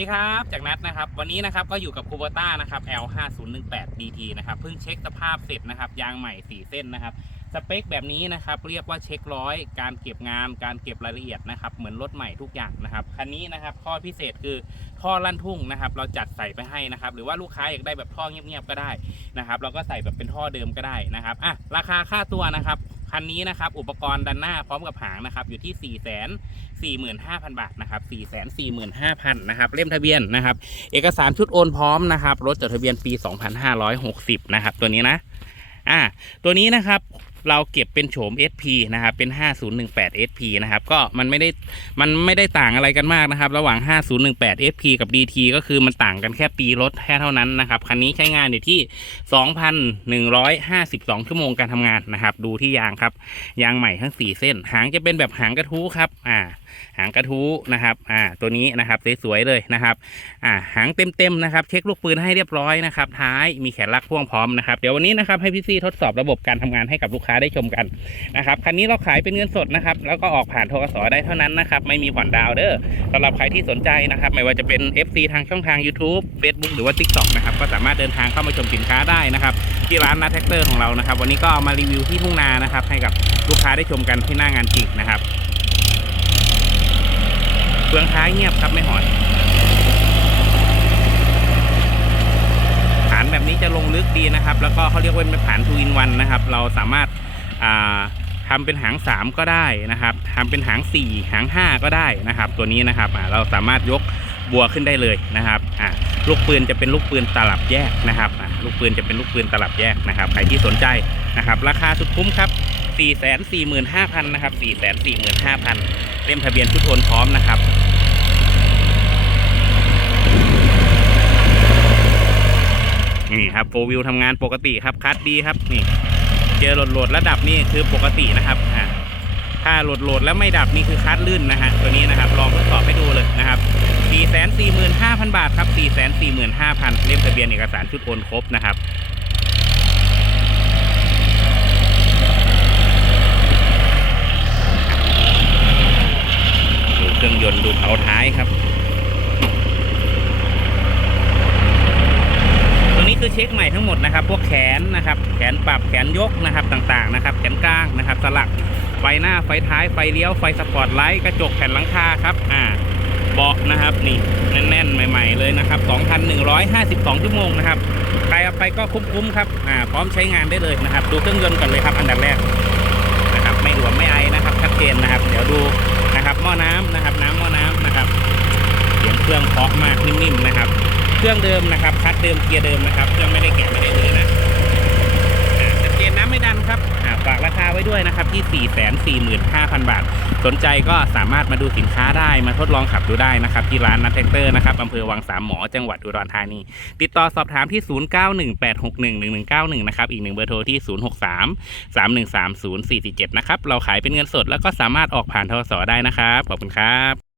ดีครับ จากนัดนะครับ วันนี้นะครับก็อยู่กับคูเบต้านะครับ L 5 0 1 8 DT นะครับ เพิ่งเช็คสภาพเสร็จนะครับ ยางใหม่ 4 เส้นนะครับ สเปคแบบนี้นะครับ เรียกว่าเช็คร้อย การเก็บงาน การเก็บรายละเอียดนะครับ เหมือนรถใหม่ทุกอย่างนะครับ คันนี้นะครับ ข้อพิเศษคือท่อลั่นทุ่งนะครับ เราจัดใส่ไปให้นะครับ หรือว่าลูกค้าอยากได้แบบท่อเงียบๆก็ได้นะครับ เราก็ใส่แบบเป็นท่อเดิมก็ได้นะครับ อะ ราคาค่าตัวนะครับ คันนี้นะครับ อุปกรณ์ด้านหน้าพร้อมกับหางนะครับ อยู่ที่ 4 4 5 0 0 0 บาทนะครับ 4 4 5 0 0 0นะครับ เล่มทะเบียนนะครับ เอกสารชุดโอนพร้อมนะครับ รถจดทะเบียนปี 2560 นะครับ ตัวนี้นะ อ่า ตัวนี้นะครับ เราเก็บเป็นโฉม SP นะครับ เป็น 5018 SP นะครับ ก็มันไม่ได้ มันไม่ได้ต่างอะไรกันมากนะครับ ระหว่าง 5018 SP กับ DT ก็คือมันต่างกันแค่ปีรถแค่เท่านั้นนะครับ คันนี้ใช้งานอยู่ที่ 2,152 ชั่วโมงการทำงานนะครับ ดูที่ยางครับ ยางใหม่ทั้ง 4 เส้น หางจะเป็นแบบหางกระทู้ครับ อ่าหางกระทู้นะครับอ่าตัวนี้นะครับสวยๆเลยนะครับอ่าหางเต็มๆนะครับเช็คลูกปืนให้เรียบร้อยนะครับท้ายมีแขนลักพ่วงพร้อมนะครับเดี๋ยววันนี้นะครับให้พี่ซี่ทดสอบระบบการทำงานให้กับลูกค้าได้ชมกันนะครับคันนี้เราขายเป็นเงินสดนะครับแล้วก็ออกผ่านโทรสได้เท่านั้นนะครับไม่มีผ่อนดาวเด้อสำหรับใครที่สนใจนะครับไม่ว่าจะเป็น FC ทางช่องทาง YouTube Facebook หรือว่า TikTok นะครับก็สามารถเดินทางเข้ามาชมสินค้าได้นะครับที่ร้านนาแท็กเตอร์ของเรานะครับวันนี้ก็เอามารีวิวที่ทุ่งนานะครับให้กับลูกค้าได้ชมกันที่หน้างานจริงนะครับ เฟืองท้ายเงียบครับไม่หอนฐานแบบนี้จะลงลึกดีนะครับ แล้วก็เขาเรียกว่าเป็นฐานทูอินวันนะครับ เราสามารถาทำเป็นหาง 3 ก็ได้นะครับทำเป็นหาง 4 หาง 5 ก็ได้นะครับ ตัวนี้นะครับเราสามารถยกบัวขึ้นได้เลยนะครับลูกปืนจะเป็นลูกปืนตลับแยกนะครับลูกปืนจะเป็นลูกปืนตลับแยกนะครับ ใครที่สนใจนะครับ ราคาสุดคุ้มครับ 445,000 นะครับ 445,000 เล่มทะเบียนชุดโอนพร้อมนะครับนี่ครับโฟวิวทำงานปกติครับคัดดีครับนี่ เจอโหลดโหลดแล้วดับนี่คือปกตินะครับอ่าถ้าโหลดโหลดแล้วไม่ดับนี่คือคัดลื่นนะฮะตัวนี้นะครับลองทดสอบให้ดูเลยนะครับ 445,000 บาทครับ 445,000 เล่มทะเบียนเอกสารชุดโอนครบนะครับ ดูเครื่องยนต์ดูเผาท้าย ครับตัวนี้คือเช็คใหม่ทั้งหมดนะครับ พวกแขนนะครับ แขนปรับแขนยกนะครับต่างๆนะครับ แขนกลางนะครับ สลักไฟหน้าไฟท้ายไฟเลี้ยวไฟสปอร์ตไลท์กระจกแผ่นหลังคาครับอ่าเบาะนะครับนี่แน่นๆ ใหม่ ๆ เลยนะครับ 2,152 ชั่วโมงนะครับใครเอาไปก็คุ้มๆครับอ่าพร้อมใช้งานได้เลยนะครับ ดูเครื่องยนต์ก่อนเลยครับ อันดับแรกนะครับ ไม่หลวมไม่ไอนะครับชัดเจนนะครับ เดี๋ยวดูนะครับหม้อน้ำนะครับ น้ำหม้อน้ำนะ เครื่องเพาะมากนิ่มๆนะครับ เครื่องเดิมนะครับ คัดเดิมเกียร์เดิมนะครับ เครื่องไม่ได้แกะไม่ได้เลยนะอ่าชัดเจนน้ำไม่ดันครับฝากราคาไว้ด้วยนะครับที่ 445,000 บาท สนใจก็สามารถมาดูสินค้าได้มาทดลองขับดูได้นะครับ ที่ร้านนัทแท็กเตอร์นะครับอำเภอวังสามหมอจังหวัดอุดรธานี ติดต่อสอบถามที่ 0918611191 นะครับ อีกหนึ่งเบอร์โทรที่ 063 3130447นะครับ เราขายเป็นเงินสดแล้วก็สามารถออกผ่านทสได้นะครับ ขอบคุณครับ